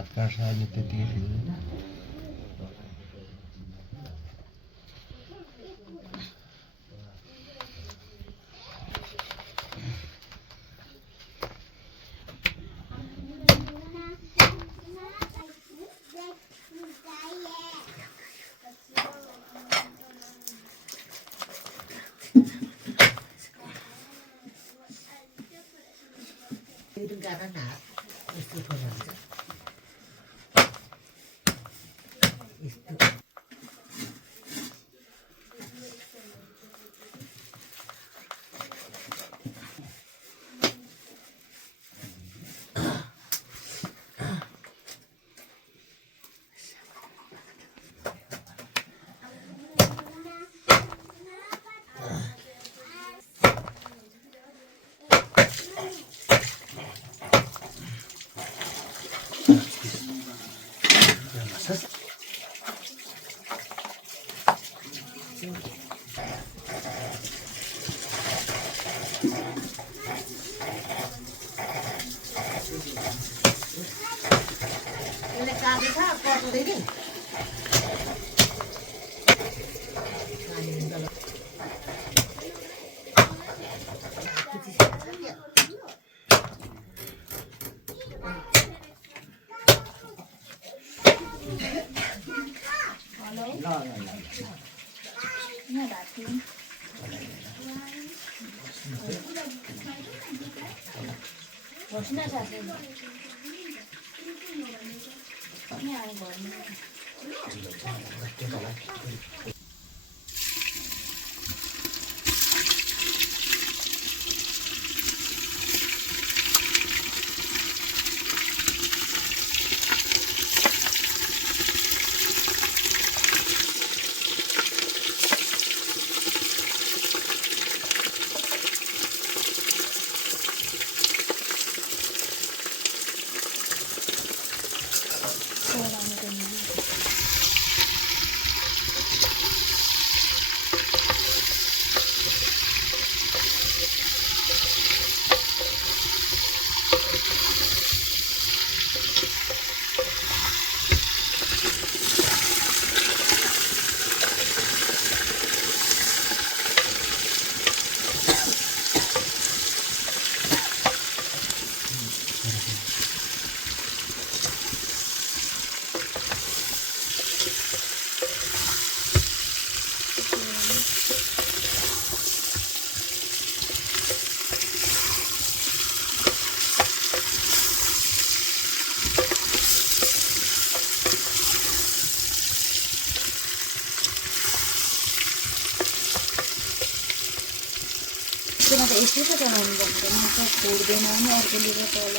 हात काट्छ अहिले त्यतिकै फेरि यसै त बनाउनु पर्दैन त छोड्दैन नि अर्को लिएर तल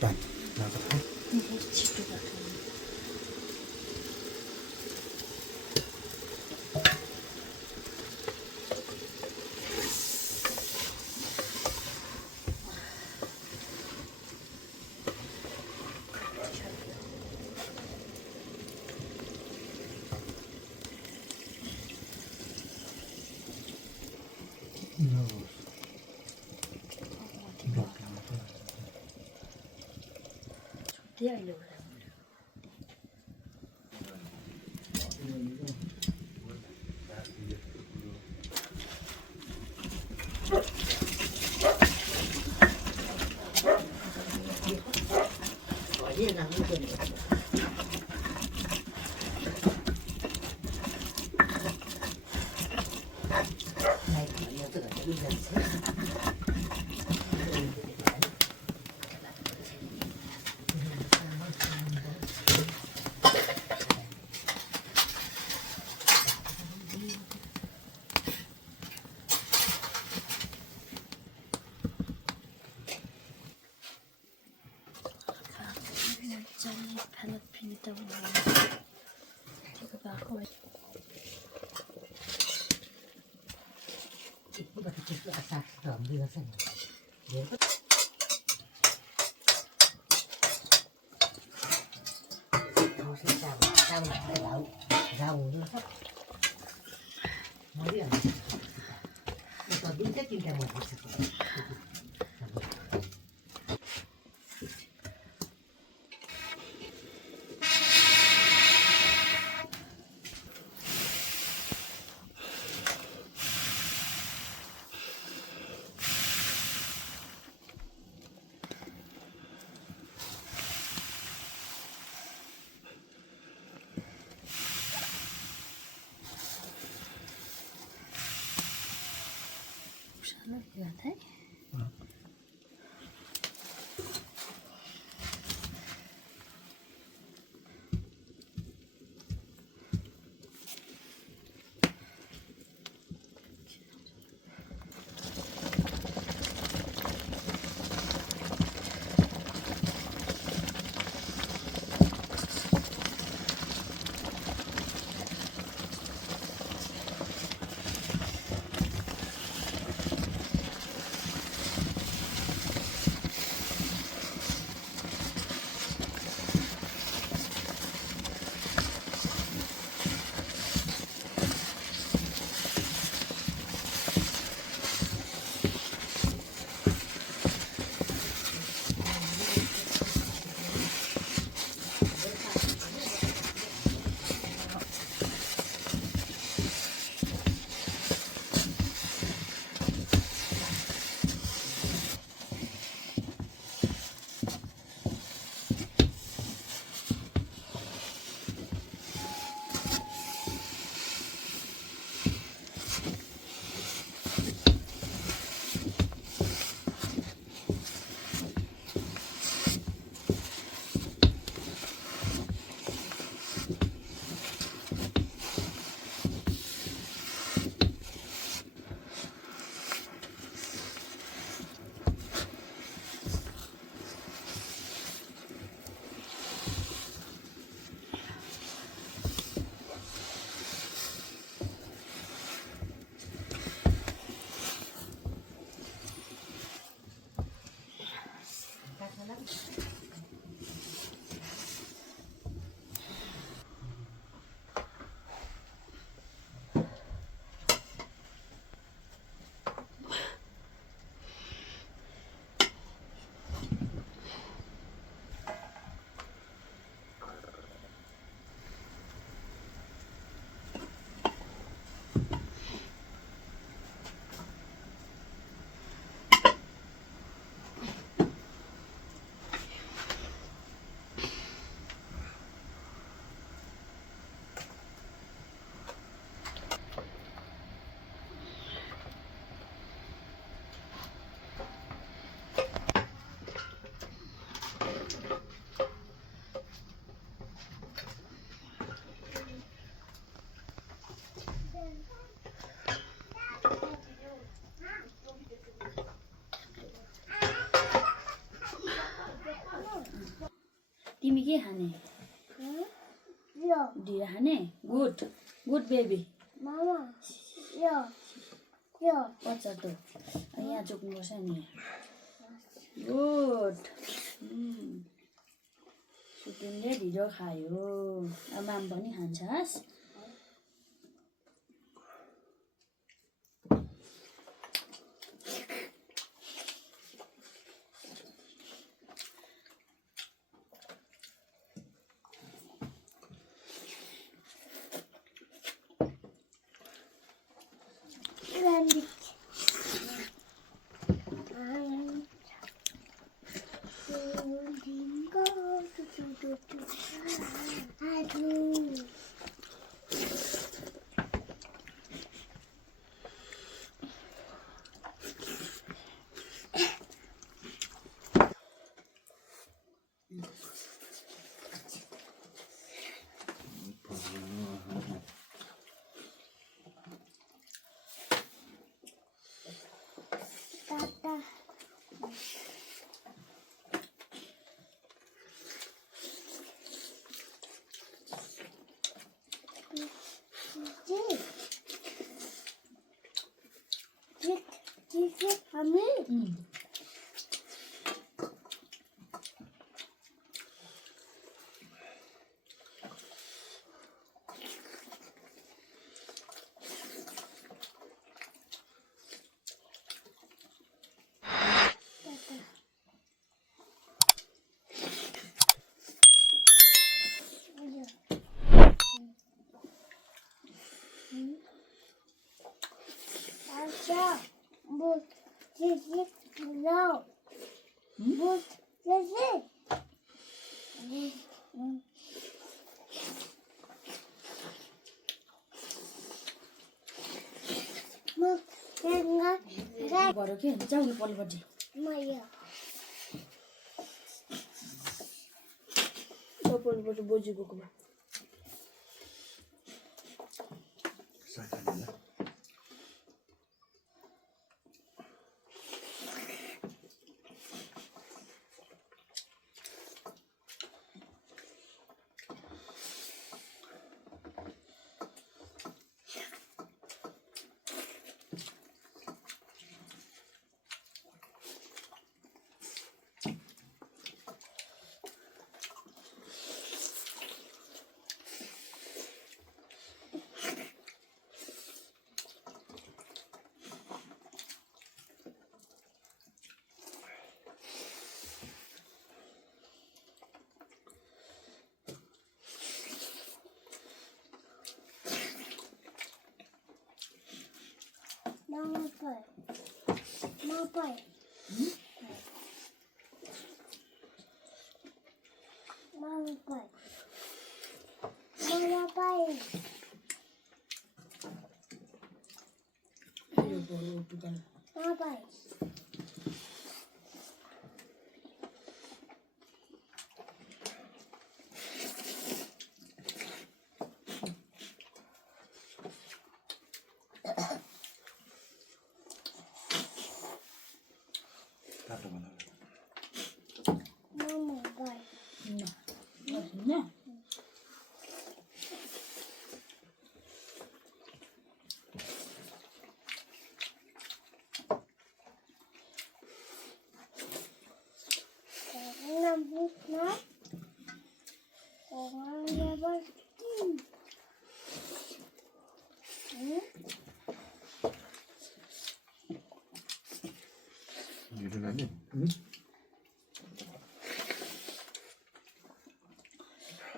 딱 나가. 이거 집에 가서. 어디 하려고 그래? 어디에 나는 게 완전히 팔라핀이다 보니 이거 봐. 이쁘다 그치 아삭도 안 비어서 무슨 싸움 나오면서 머리야 또 밑에 낀다 뭐 Sana güvenlik. तिमी के खाने Yo, ढिँडो खाने good good baby mama. Yo, yo. पचातो यहाँ चोक्नुपर्छ नि गुड सुकुनले ढिँडो खायो अब माम पनि खान्छस् Tata. Kami. Acha, but sisi no, but sisi. But tengah गऱ्यो के जाउँ पल्लोपट्टि Maya. पल्लोपट्टि बोजू गएकोमा cycle Mama pai. Mama pai. Mama pai. Mama pai. यो बरु पुगल Mama pai. काटो भन Mama pai. न Nambut na. Orang lebar. Dhido लाने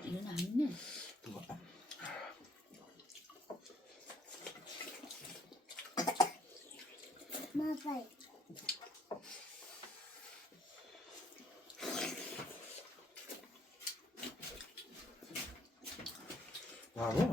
ढिँडो नहाल्ने Mama pai. हो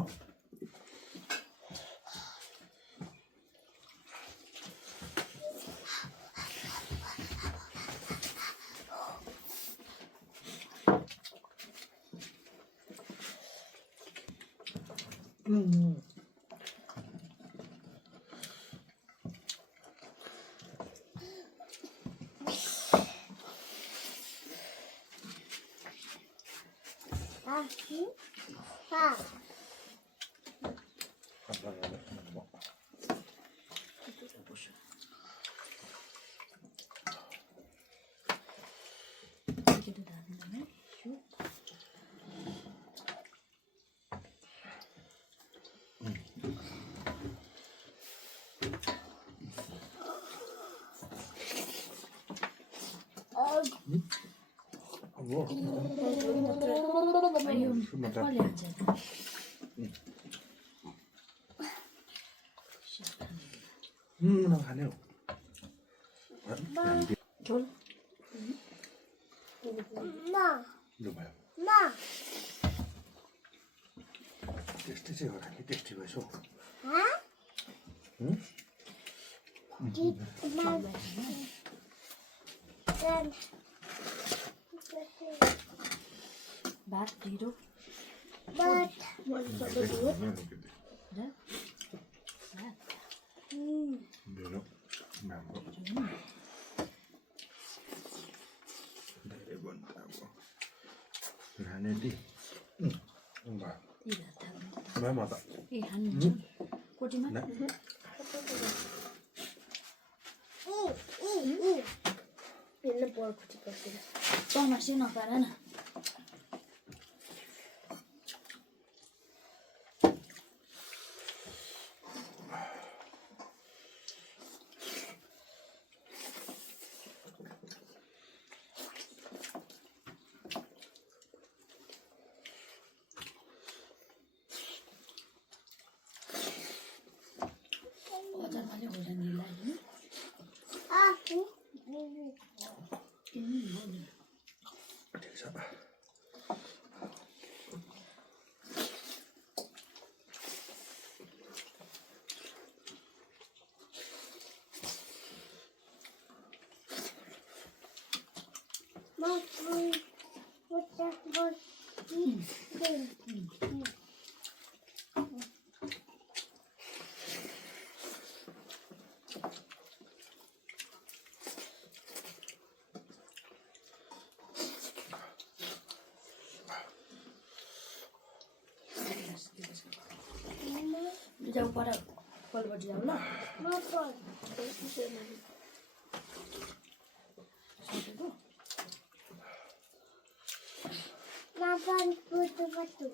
이렇게도 나는데 쭉. 뭐? 아유, 숨만 빨리 앉아. 하네요. 졸. 엄마, 이거 봐요. 엄마, 떼지가 가게 떼지가서. 응? 응? 엄마, 짠. 맛 뒤로. 맛. 그래? 내려. 망고. 내려본 하고. 하는데. 뭔가. 이렇다. 얼마다. 이 한. 꼬지만. 네. Ini buat kucing-kucing. 또 하나씩 넣어봐라. 어장 빨리 오장 일라. Ah, 어디 잡아. mau buat Jauh pada kalau berjauh lah. mau buat. Sampai tu. Makan batu-batu.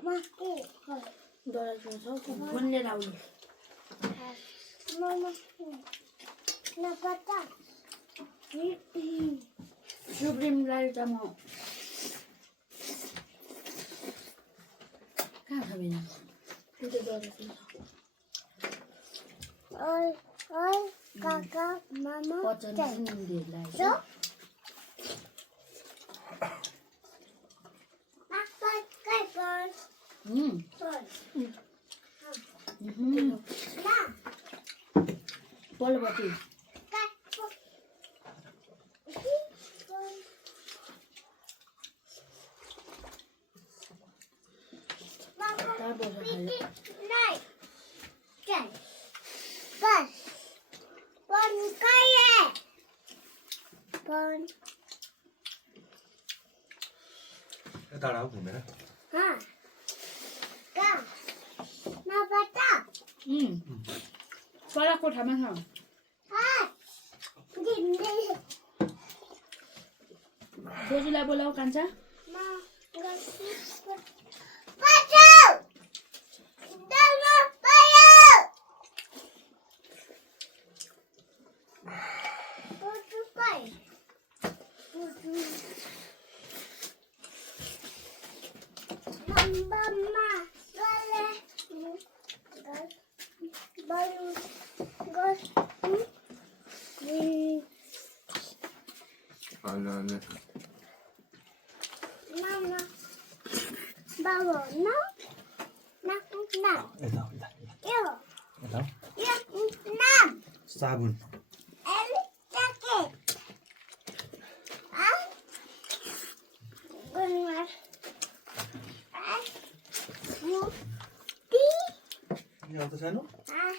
Makan. Dah jauh tu pun le lau. Mama. Nak tak? Supreme lai tamo. Kau kami ni. Itu dah tu. Oi, kakak, mama. Kocan ni dia lai. So? Makan kai pon. Pon. Nah, Boleh berarti. kai pon. Pon. Makan Tak boleh hari. naik. Kai. Pon. Pon kaya. Pon. 따라하고 보면. Ha. Ka. Napa tak? Kalau aku sama sama. Ha. Gini. Jadi lah boleh kanca. Ma. Patu. Dama payo. Patu pai. Patu. Mama. Gale. Baru. Gos. 아니. Mama. Baru. No. Nak. 에다. Yo. 에다. Yo. Nam. 4분. El jacket. Ah. Benar. Ah. Di. 이게 어떠세요? Ah.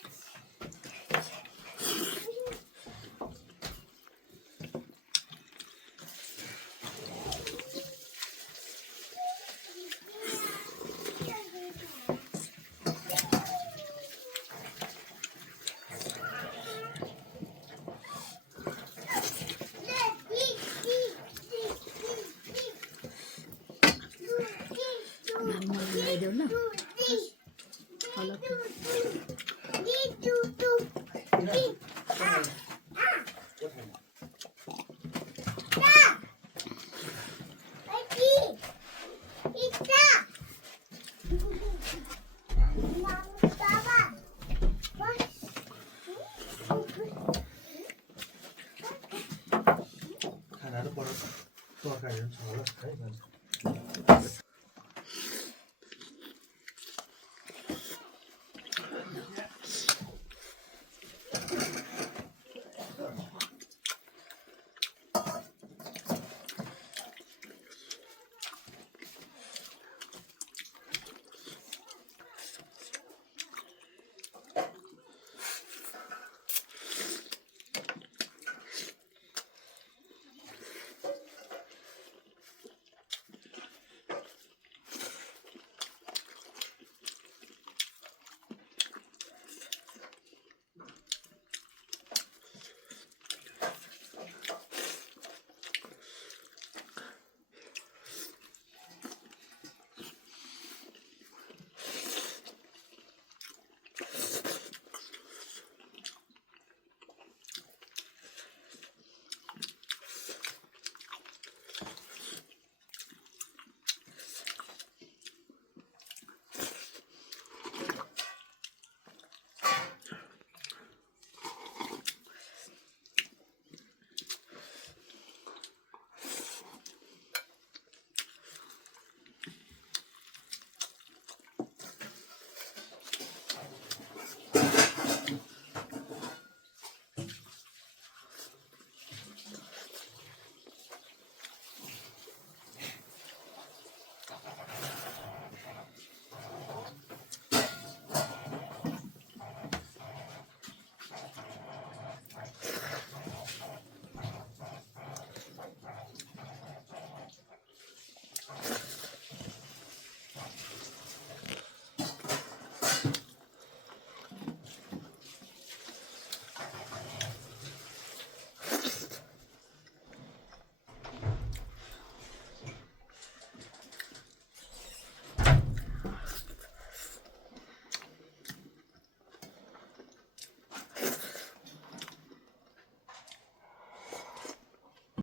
खाइदेऊ न खानाहरू पढाउँछ तरकारीहरू छ होला है